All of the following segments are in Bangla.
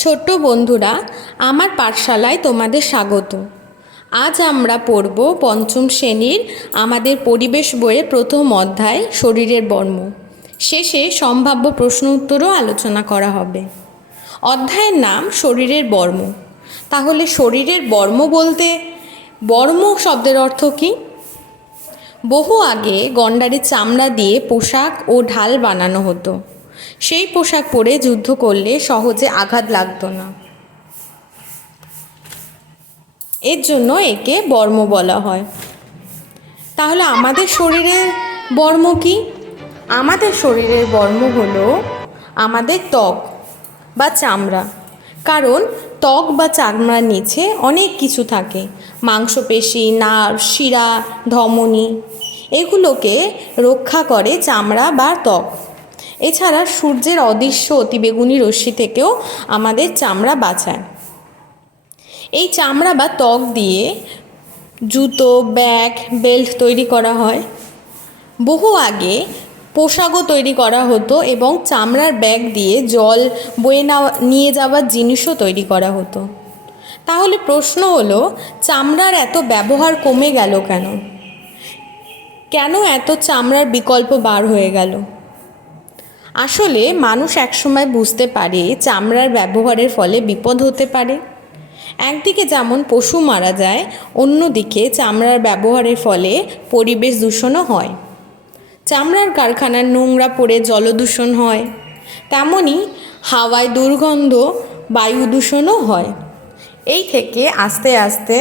ছোট্ট বন্ধুরা, আমার পাঠশালায় তোমাদের স্বাগত। আজ আমরা পড়ব পঞ্চম শ্রেণীর আমাদের পরিবেশ বইয়ের প্রথম অধ্যায় শরীরের বর্ম। শেষে সম্ভাব্য প্রশ্ন উত্তরও আলোচনা করা হবে। অধ্যায়ের নাম শরীরের বর্ম। তাহলে শরীরের বর্ম বলতে বর্ম শব্দের অর্থ কী? বহু আগে গন্ডারের চামড়া দিয়ে পোশাক ও ঢাল বানানো হতো। সেই পোশাক পরে যুদ্ধ করলে সহজে আঘাত লাগতো না, এর জন্য একে বর্ম বলা হয়। তাহলে আমাদের শরীরের বর্ম কি? আমাদের শরীরের বর্ম হলো আমাদের ত্বক বা চামড়া। কারণ ত্বক বা চামড়ার নিচে অনেক কিছু থাকে, মাংসপেশি, নার্ভ, শিরা, ধমনী, এগুলোকে রক্ষা করে চামড়া বা ত্বক। এছাড়া সূর্যের অদৃশ্য অতিবেগুনি রশ্মি থেকেও আমাদের চামড়া বাঁচায়। এই চামড়া বা ত্বক দিয়ে জুতো, ব্যাগ, বেল্ট তৈরি করা হয়। বহু আগে পোশাকও তৈরি করা হতো এবং চামড়ার ব্যাগ দিয়ে জল বয়ে নিয়ে যাওয়ার জিনিসও তৈরি করা হতো। তাহলে প্রশ্ন হলো, চামড়ার এত ব্যবহার কমে গেল কেন? কেন এত চামড়ার বিকল্প বার হয়ে গেল? আসলে মানুষ একসময় বুঝতে পারে চামড়ার ব্যবহারের ফলে বিপদ হতে পারে। একদিকে যেমন পশু মারা যায়, অন্যদিকে চামড়ার ব্যবহারের ফলে পরিবেশ দূষণও হয়। চামড়ার কারখানার নোংরা পড়ে জলদূষণ হয়, তেমনি হাওয়ায় দুর্গন্ধ, বায়ু দূষণও হয়। এই থেকে আস্তে আস্তে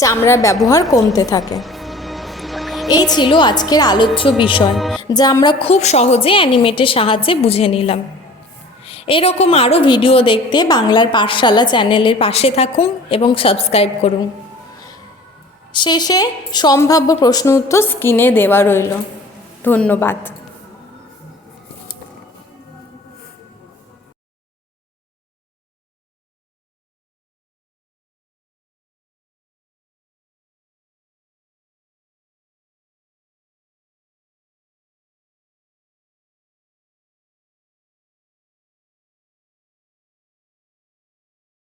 চামড়ার ব্যবহার কমতে থাকে। এই ছিল আজকের আলোচ্য বিষয়, যা আমরা খুব সহজে অ্যানিমেটের সাহায্যে বুঝে নিলাম। এরকম আরও ভিডিও দেখতে বাংলার পাঠশালা চ্যানেলের পাশে থাকুন এবং সাবস্ক্রাইব করুন। শেষে সম্ভাব্য প্রশ্ন উত্তর স্ক্রিনে দেওয়া রইল। ধন্যবাদ।